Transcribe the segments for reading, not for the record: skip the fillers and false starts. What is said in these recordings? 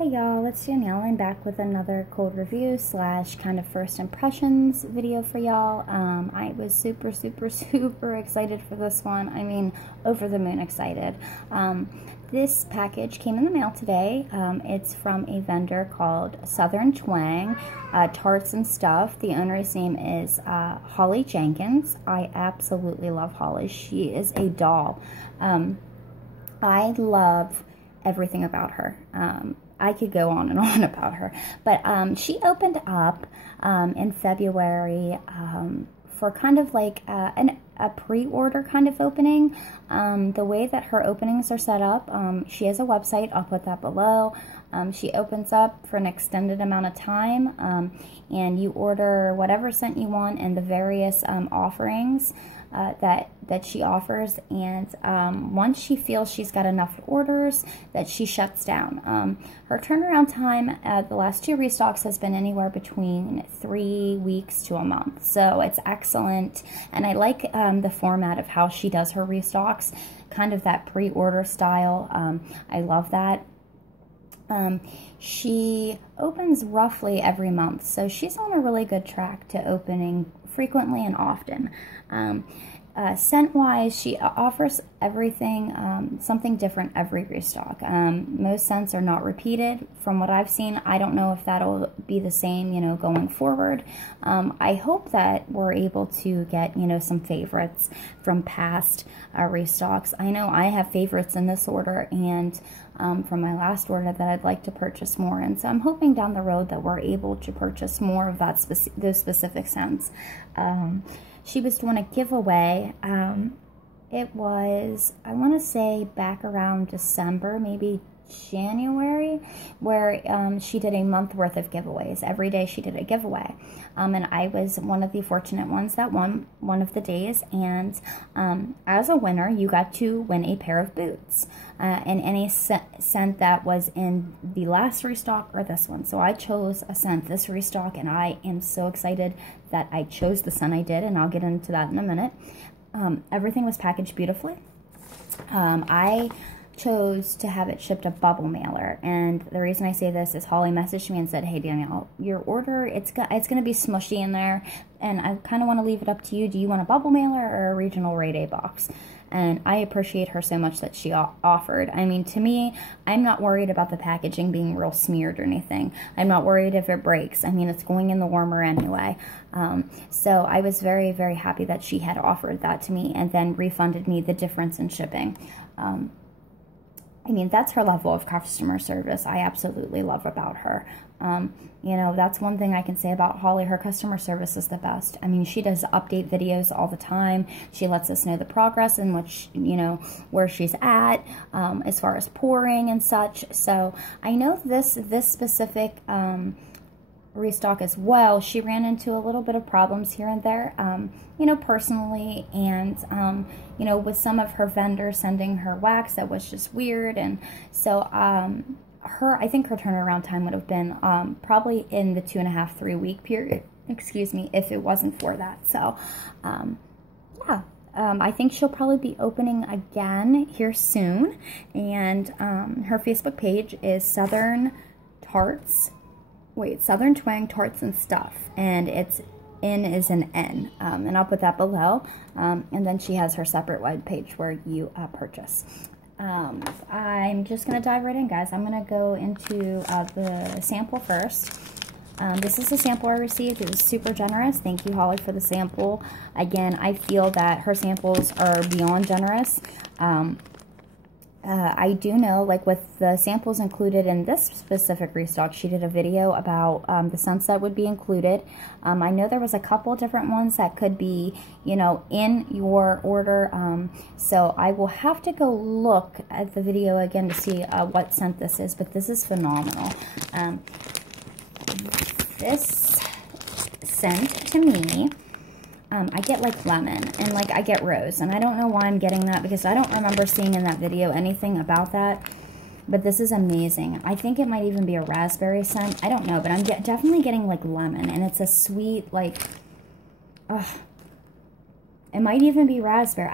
Hey y'all, it's Danielle. I'm back with another cold review slash kind of first impressions video for y'all. I was super excited for this one. I mean, over the moon excited. This package came in the mail today. It's from a vendor called Southern Twang, Tarts and Stuff. The owner's name is Holly Jenkins. I absolutely love Holly. She is a doll. I love everything about her. I could go on and on about her, but she opened up in February for kind of like a pre-order kind of opening. The way that her openings are set up, she has a website, I'll put that below. She opens up for an extended amount of time, and you order whatever scent you want and the various offerings that she offers, and once she feels she's got enough orders, that she shuts down. Her turnaround time at the last two restocks has been anywhere between 3 weeks to a month, so it's excellent. And I like the format of how she does her restocks, kind of that pre-order style. I love that. She opens roughly every month, so she's on a really good track to opening frequently and often. Scent-wise, she offers everything, something different every restock. Most scents are not repeated from what I've seen. I don't know if that'll be the same, you know, going forward. I hope that we're able to get, you know, some favorites from past restocks. I know I have favorites in this order and from my last order that I'd like to purchase more, and so I'm hoping down the road that we're able to purchase more of that those specific scents. She was doing a giveaway. It was, I want to say, back around December, maybe January, where she did a month worth of giveaways. Every day she did a giveaway, and I was one of the fortunate ones that won one of the days. And as a winner, you got to win a pair of boots, and any scent that was in the last restock or this one. So I chose a scent this restock, and I am so excited that I chose the scent I did, and I'll get into that in a minute. Everything was packaged beautifully. I chose to have it shipped a bubble mailer, and the reason I say this is Holly messaged me and said, hey Danielle, your order, it's gonna be smushy in there, and I kind of want to leave it up to you. Do you want a bubble mailer or a regional Rite Aid box? And I appreciate her so much that she offered. I mean, to me, I'm not worried about the packaging being real smeared or anything. I'm not worried if it breaks. I mean, it's going in the warmer anyway. So I was very happy that she had offered that to me and then refunded me the difference in shipping. I mean, that's her level of customer service I absolutely love about her. You know, that's one thing I can say about Holly. Her customer service is the best. I mean, she does update videos all the time. She lets us know the progress in which, you know, where she's at, as far as pouring and such. So I know this specific restock as well, she ran into a little bit of problems here and there, you know, personally, and you know, with some of her vendors sending her wax that was just weird. And so I think her turnaround time would have been probably in the 2.5 to 3 week period, excuse me, if it wasn't for that. So yeah, I think she'll probably be opening again here soon, and her Facebook page is Southern Twang Tarts and Stuff, and it's N is an N, and I'll put that below. And then she has her separate web page where you purchase. I'm just gonna dive right in, guys. I'm gonna go into the sample first. This is the sample I received. It was super generous. Thank you, Holly, for the sample. Again, I feel that her samples are beyond generous. I do know, like with the samples included in this specific restock, she did a video about the scents that would be included. I know there was a couple different ones that could be, you know, in your order. So I will have to go look at the video again to see what scent this is, but this is phenomenal. This scent, to me, I get like lemon and like I get rose, and I don't know why I'm getting that because I don't remember seeing in that video anything about that, but this is amazing. I think it might even be a raspberry scent. I don't know, but I'm definitely getting like lemon, and it's a sweet, like, it might even be raspberry.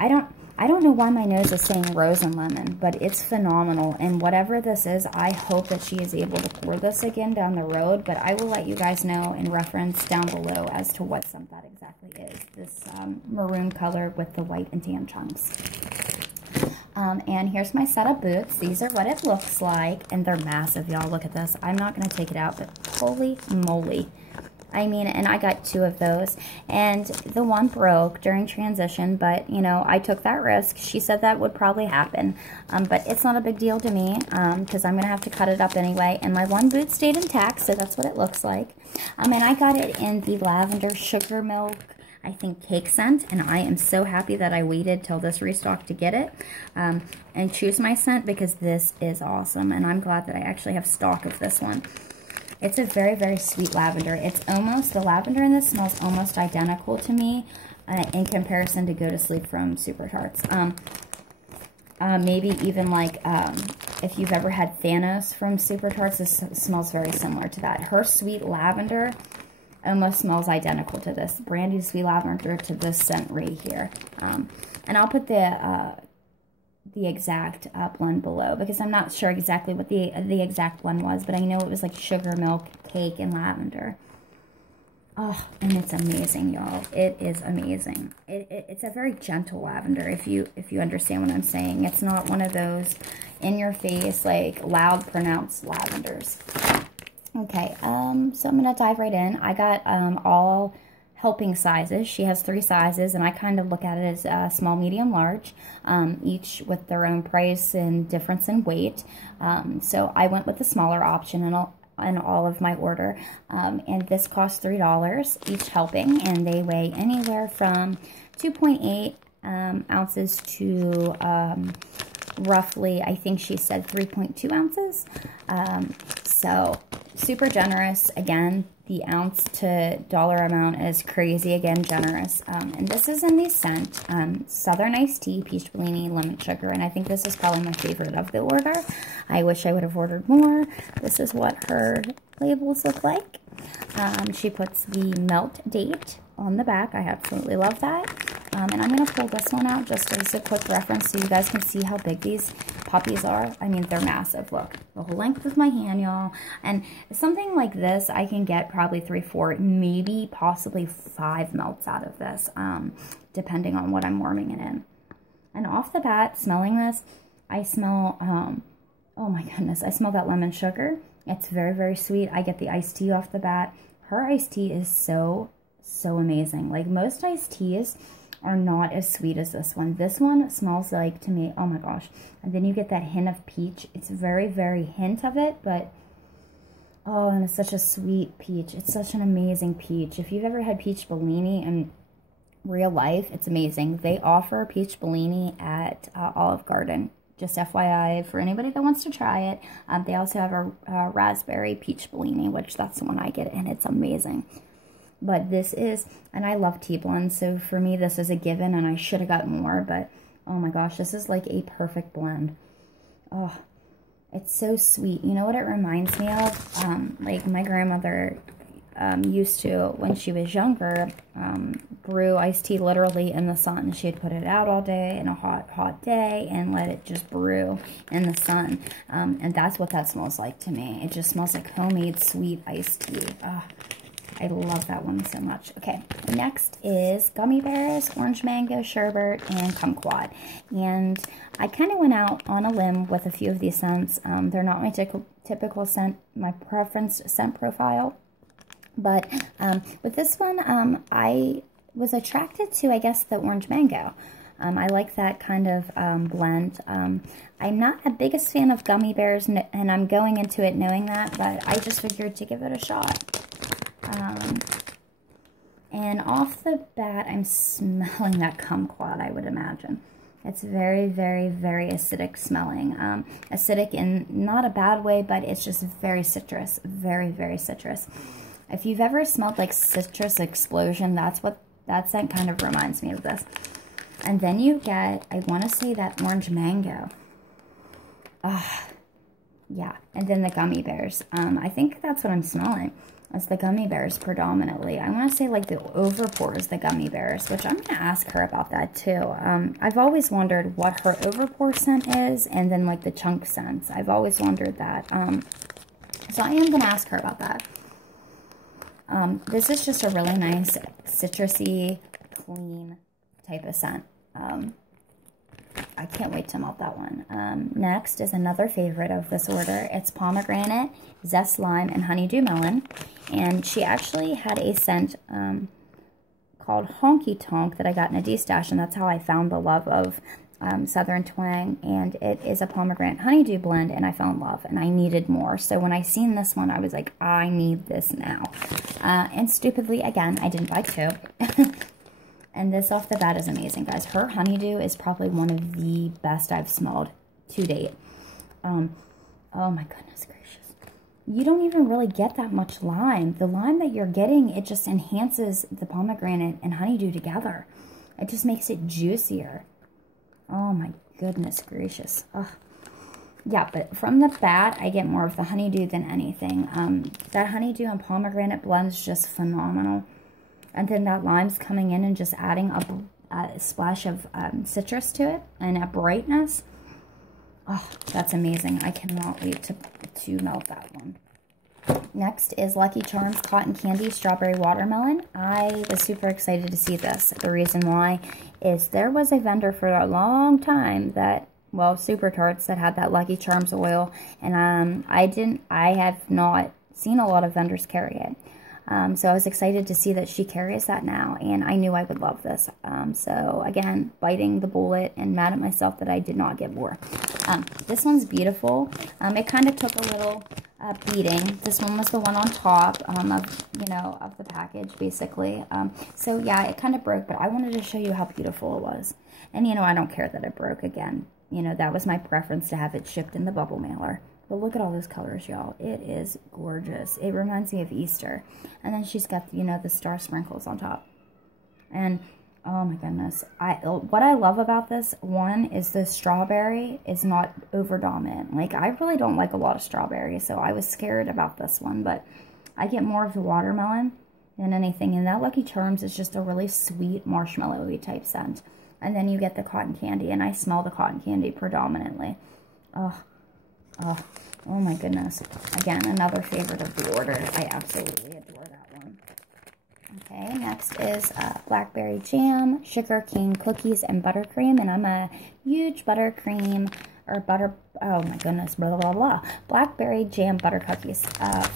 I don't know why my nose is saying rose and lemon, but it's phenomenal. And whatever this is, I hope that she is able to pour this again down the road. But I will let you guys know in reference down below as to what scent that exactly is. This maroon color with the white and tan chunks. And here's my set of boots. These are what it looks like. And they're massive, y'all. Look at this. I'm not going to take it out, but holy moly. I mean, and I got 2 of those, and the one broke during transition, but, you know, I took that risk. She said that would probably happen, but it's not a big deal to me, because I'm going to have to cut it up anyway, and my one boot stayed intact, so that's what it looks like. And I got it in the lavender sugar milk, I think, cake scent, and I am so happy that I waited till this restock to get it, and choose my scent, because this is awesome, and I'm glad that I actually have stock of this one. It's a very, very sweet lavender. It's almost, the lavender in this smells almost identical to me in comparison to Go to Sleep from Super Tarts. Maybe even like if you've ever had Thanos from Super Tarts, this smells very similar to that. Her sweet lavender almost smells identical to this. Brandy sweet lavender to this scent right here. And I'll put the exact blend below, because I'm not sure exactly what the exact blend was, but I know it was like sugar, milk, cake, and lavender. Oh, and it's amazing, y'all. It is amazing. It's a very gentle lavender, if you understand what I'm saying. It's not one of those in your face, like loud pronounced lavenders. Okay, so I'm gonna dive right in. I got all helping sizes. She has 3 sizes, and I kind of look at it as small, medium, large, each with their own price and difference in weight. So I went with the smaller option in all of my order, and this costs $3 each helping, and they weigh anywhere from 2.8 ounces to roughly, I think she said 3.2 ounces. So super generous. Again, the ounce to dollar amount is crazy, again, generous. And this is in the scent Southern Iced Tea, Peach Bellini, Lemon Sugar, and I think this is probably my favorite of the order. I wish I would have ordered more. This is what her labels look like. She puts the melt date on the back. I absolutely love that. And I'm going to pull this one out just as a quick reference so you guys can see how big these puppies are. I mean, they're massive. Look, the whole length of my hand, y'all. And something like this, I can get probably 3, 4, maybe possibly 5 melts out of this, depending on what I'm warming it in. And off the bat, smelling this, I smell, oh my goodness, I smell that lemon sugar. It's very, very sweet. I get the iced tea off the bat. Her iced tea is so amazing. Like, most iced teas are not as sweet as this one. This one smells like, to me, oh my gosh. And then you get that hint of peach. It's very, very hint of it, but, oh, and it's such a sweet peach. It's such an amazing peach. If you've ever had Peach Bellini in real life, it's amazing. They offer Peach Bellini at Olive Garden. Just FYI, for anybody that wants to try it. They also have a raspberry Peach Bellini, which that's the one I get, and it's amazing. But this is, and I love tea blends, so for me this is a given, and I should have got more, but oh my gosh, this is like a perfect blend. Oh, it's so sweet. You know what it reminds me of? Like my grandmother used to, when she was younger, brew iced tea literally in the sun. She'd put it out all day in a hot day and let it just brew in the sun. And that's what that smells like to me. It just smells like homemade sweet iced tea. I love that one so much. Okay, next is gummy bears, orange mango sherbet, and kumquat. And I kind of went out on a limb with a few of these scents. They're not my typical scent, my preference scent profile. But with this one, I was attracted to, I guess, the orange mango. I like that kind of blend. I'm not the biggest fan of gummy bears, and I'm going into it knowing that, but I just figured to give it a shot. And off the bat, I'm smelling that kumquat, I would imagine. It's very, very, very acidic smelling. Acidic in not a bad way, but it's just very citrus. Very, very citrus. If you've ever smelled like citrus explosion, that's what that scent kind of reminds me of this. And then you get, I want to say, that orange mango. Yeah, and then the gummy bears. I think that's what I'm smelling. It's the gummy bears predominantly. I want to say like the overpour is the gummy bears, which I'm going to ask her about that too. I've always wondered what her overpour scent is, and then like the chunk scents. I've always wondered that. So I am going to ask her about that. This is just a really nice citrusy, clean type of scent. I can't wait to melt that one. Next is another favorite of this order. It's pomegranate, zest lime, and honeydew melon. And she actually had a scent called Honky Tonk that I got in a D-stash, and that's how I found the love of Southern Twang. And it is a pomegranate honeydew blend, and I fell in love, and I needed more. So when I seen this one, I was like, I need this now. And stupidly, again, I didn't buy two. And this off the bat is amazing, guys. Her honeydew is probably one of the best I've smelled to date. Oh my goodness gracious. You don't even really get that much lime. The lime that you're getting, it just enhances the pomegranate and honeydew together. It just makes it juicier. Oh my goodness gracious. Ugh. Yeah, but from the bat, I get more of the honeydew than anything. That honeydew and pomegranate blend is just phenomenal. And then that lime's coming in and just adding a splash of citrus to it and a brightness. Oh, that's amazing. I cannot wait to melt that one. Next is Lucky Charms Cotton Candy Strawberry Watermelon. I was super excited to see this. The reason why is there was a vendor for a long time that, well, Super Tarts, that had that Lucky Charms oil. And I have not seen a lot of vendors carry it. So I was excited to see that she carries that now, and I knew I would love this. So again, biting the bullet and mad at myself that I did not get more. This one's beautiful. It kind of took a little beating. This one was the one on top of the package, basically. So yeah, it kind of broke, but I wanted to show you how beautiful it was. And I don't care that it broke again. That was my preference to have it shipped in the bubble mailer. But look at all those colors, y'all. It is gorgeous. It reminds me of Easter. And then she's got, the star sprinkles on top. And, oh my goodness. What I love about this one is the strawberry is not over dominant. Like, I really don't like a lot of strawberry, so I was scared about this one. But I get more of the watermelon than anything. And that Lucky Charms is just a really sweet, marshmallowy type scent. And then you get the cotton candy, and I smell the cotton candy predominantly. Oh my goodness. Again, another favorite of the order. I absolutely adore that one. Okay, next is blackberry jam, sugar cane cookies, and buttercream. And I'm a huge buttercream, or oh my goodness, blah, blah, blah. Blackberry jam butter cookies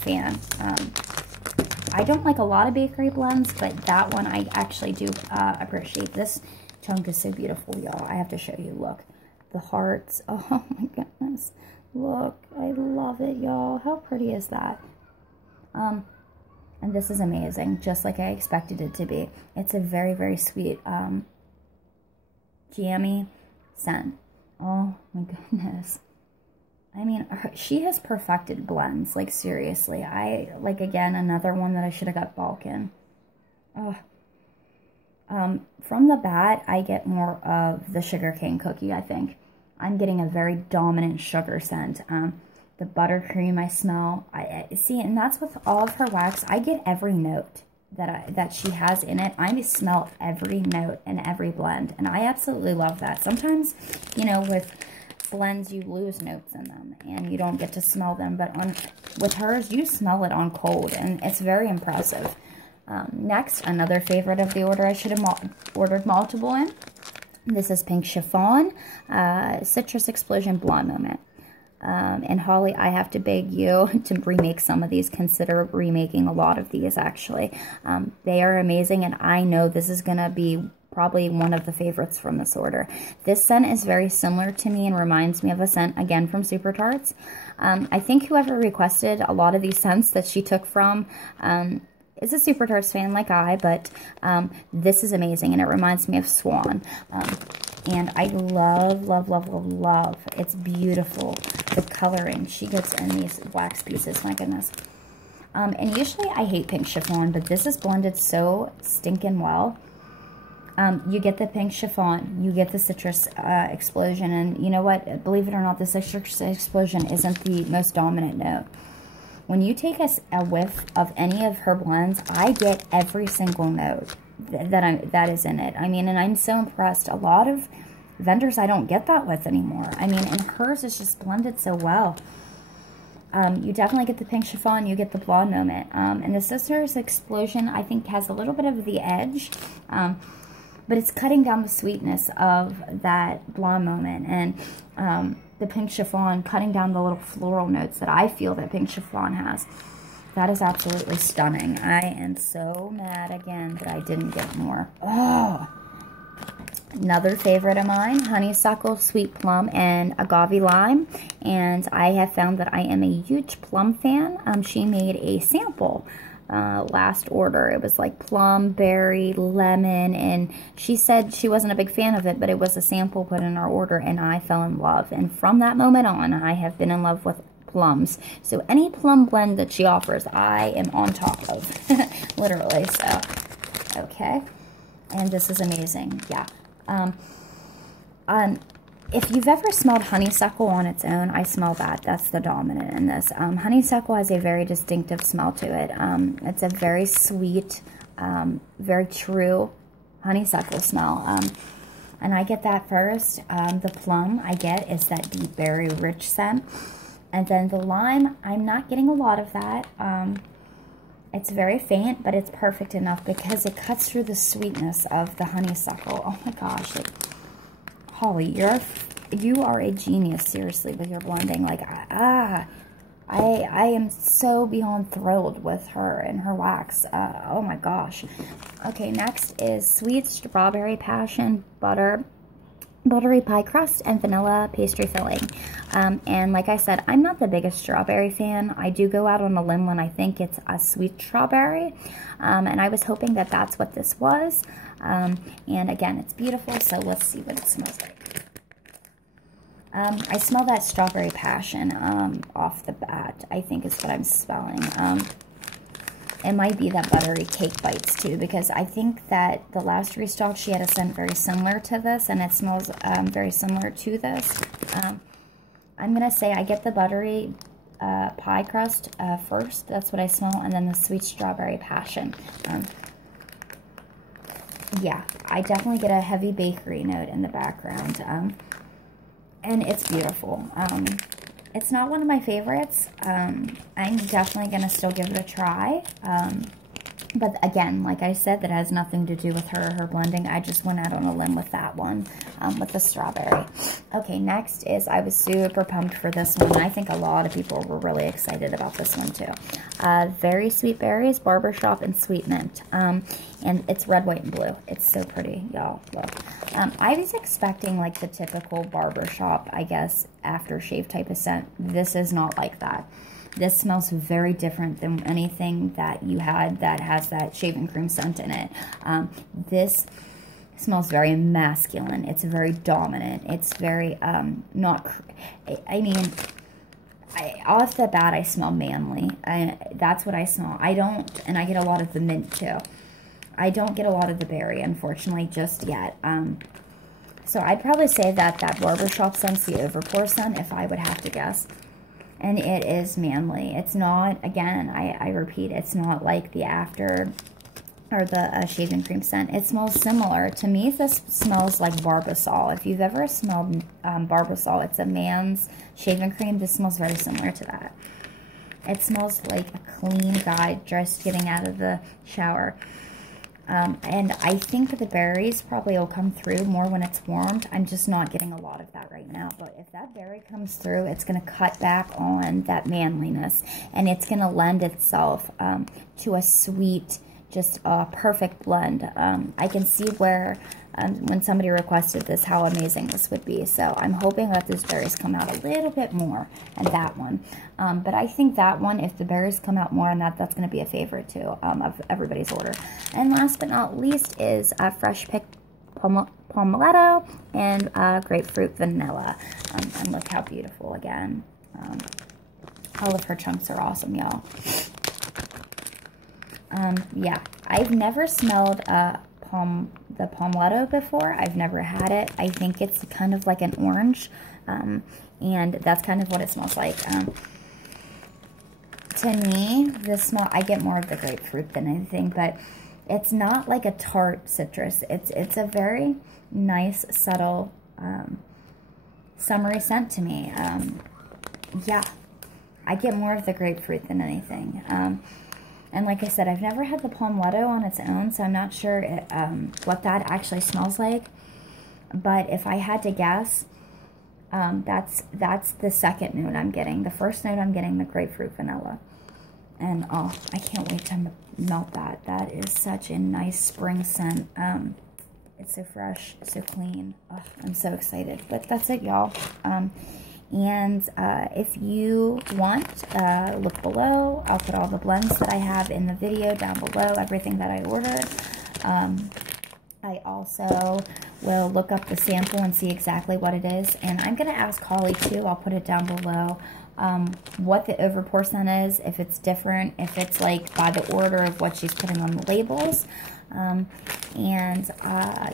fan. I don't like a lot of bakery blends, but that one I actually do appreciate. This chunk is so beautiful, y'all. I have to show you. Look. The hearts. Oh my goodness. Look, I love it, y'all. How pretty is that? And this is amazing, just like I expected it to be. It's a very, very sweet, jammy scent. Oh my goodness. I mean, she has perfected blends, like seriously. Again, another one that I should have got bulk in. Oh. From the bat, I get more of the sugarcane cookie, I think. I'm getting a very dominant sugar scent. The buttercream I smell. I see, and that's with all of her wax. I get every note that she has in it. I smell every note in every blend, and I absolutely love that. Sometimes, with blends, you lose notes in them, and you don't get to smell them. But with hers, you smell it on cold, and it's very impressive. Next, another favorite of the order I should have ordered multiple in. This is Pink Chiffon, Citrus Explosion Blonde Moment. And Holly, I have to beg you to remake some of these. Consider remaking a lot of these, actually. They are amazing, and I know this is going to be probably one of the favorites from this order. This scent is very similar to me and reminds me of a scent, again, from Super Tarts. I think whoever requested a lot of these scents that she took from is a Super Tarts fan like I, but this is amazing, and it reminds me of Swan. And I love, love, love, love, love. It's beautiful. The coloring she gets in these wax pieces, my goodness. And usually I hate Pink Chiffon, but this is blended so stinking well. You get the pink chiffon, you get the citrus explosion, and you know what? Believe it or not, the citrus explosion isn't the most dominant note. When you take a whiff of any of her blends, I get every single note that is in it. I mean, and I'm so impressed. A lot of vendors I don't get that with anymore. I mean, and hers is just blended so well. You definitely get the pink chiffon, you get the blonde moment. And the citrus explosion, I think, has a little bit of the edge, but it's cutting down the sweetness of that blonde moment. And the pink chiffon cutting down the little floral notes that I feel that pink chiffon has. That is absolutely stunning. I am so mad again that I didn't get more. Oh, another favorite of mine, honeysuckle, sweet plum, and agave lime. And I have found that I am a huge plum fan. She made a sample last order. It was like plum, berry, lemon, and she said she wasn't a big fan of it, but it was a sample put in our order, and I fell in love. And from that moment on, I have been in love with plums. So any plum blend that she offers, I am on top of, literally. So, okay. And this is amazing. Yeah. If you've ever smelled honeysuckle on its own, I smell that. That's the dominant in this. Honeysuckle has a very distinctive smell to it. It's a very sweet, very true honeysuckle smell. And I get that first. The plum I get is that deep berry rich scent. And then the lime, I'm not getting a lot of that. It's very faint, but it's perfect enough because it cuts through the sweetness of the honeysuckle. Oh my gosh, like, Holly, you are a genius, seriously, with your blending. Like, I am so beyond thrilled with her and her wax. Oh my gosh. Okay, next is sweet strawberry passion butter, buttery pie crust, and vanilla pastry filling. And like I said, I'm not the biggest strawberry fan. I do go out on a limb when I think it's a sweet strawberry. And I was hoping that that's what this was. And again, it's beautiful, so let's see what it smells like. I smell that strawberry passion off the bat, I think is what I'm smelling. It might be that buttery cake bites too, because I think that the last restock she had a scent very similar to this, and it smells very similar to this. I'm going to say I get the buttery pie crust first. That's what I smell, and then the sweet strawberry passion. Yeah, I definitely get a heavy bakery note in the background, and it's beautiful. It's not one of my favorites. I'm definitely going to still give it a try. But again, like I said, that has nothing to do with her blending. I just went out on a limb with that one, with the strawberry. Okay, next is, I was super pumped for this one. I think a lot of people were really excited about this one too. Very Sweet Berries, Barbershop, and Sweet Mint. And it's red, white, and blue. It's so pretty, y'all. Look. I was expecting like the typical barbershop, I guess, aftershave type of scent. This is not like that. This smells very different than anything that you had that has that shaving cream scent in it. This smells very masculine. It's very dominant. It's very, off the bat, I smell manly. That's what I smell. And I get a lot of the mint too. I don't get a lot of the berry, unfortunately, just yet. So I'd probably say that barbershop scent's the overpour scent, if I would have to guess. And it is manly. It's not, again, I repeat, it's not like the after or the shaving cream scent. It smells similar. To me, this smells like Barbasol. If you've ever smelled Barbasol, it's a man's shaving cream. This smells very similar to that. It smells like a clean guy just getting out of the shower. And I think the berries probably will come through more when it's warmed. I'm just not getting a lot of that right now. But if that berry comes through, it's going to cut back on that manliness. And it's going to lend itself to a sweet, just a perfect blend. I can see where, when somebody requested this, how amazing this would be. So I'm hoping that those berries come out a little bit more and that one. But I think that one, if the berries come out more on that, that's going to be a favorite too of everybody's order. And last but not least is fresh picked pomeletto and grapefruit vanilla. And look how beautiful again. All of her chunks are awesome, y'all. Yeah, I've never smelled the the Palmetto before. I've never had it. I think it's kind of like an orange, and that's kind of what it smells like. To me, this smell, I get more of the grapefruit than anything, but it's not like a tart citrus. It's a very nice, subtle, summery scent to me. Yeah, I get more of the grapefruit than anything. And like I said, I've never had the Palmetto on its own, so I'm not sure what that actually smells like. But if I had to guess, that's the second note I'm getting. The first note I'm getting the grapefruit vanilla. And oh, I can't wait to melt that. That is such a nice spring scent. It's so fresh, so clean. Oh, I'm so excited. But that's it, y'all. And if you want, look below. I'll put all the blends that I have in the video down below, everything that I ordered. I also will look up the sample and see exactly what it is. And I'm going to ask Holly, too. I'll put it down below. What the overpour scent is, if it's different, if it's like by the order of what she's putting on the labels.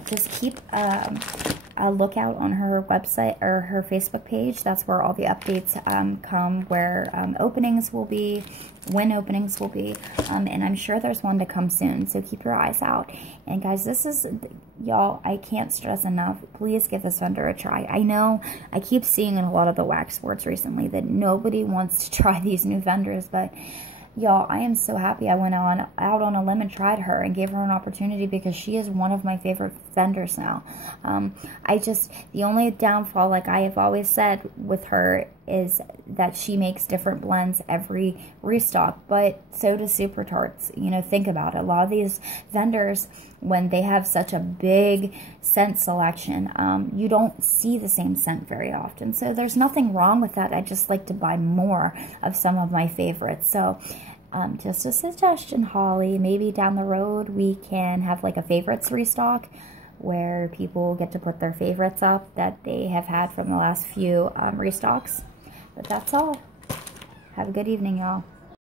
Just keep a lookout on her website or her Facebook page. That's where all the updates come, where openings will be, when openings will be, and I'm sure there's one to come soon, so keep your eyes out. And guys, this is, y'all, I can't stress enough, please give this vendor a try. I know I keep seeing in a lot of the wax sports recently that nobody wants to try these new vendors, but y'all, I am so happy I went out on a limb and tried her and gave her an opportunity, because she is one of my favorite vendors now. The only downfall, like I have always said with her, is that she makes different blends every restock, but so does Super Tarts. You know, think about it. A lot of these vendors, when they have such a big scent selection, you don't see the same scent very often. So there's nothing wrong with that. I just like to buy more of some of my favorites. So just a suggestion, Holly, maybe down the road we can have like a favorites restock where people get to put their favorites up that they have had from the last few restocks. But that's all. Have a good evening, y'all.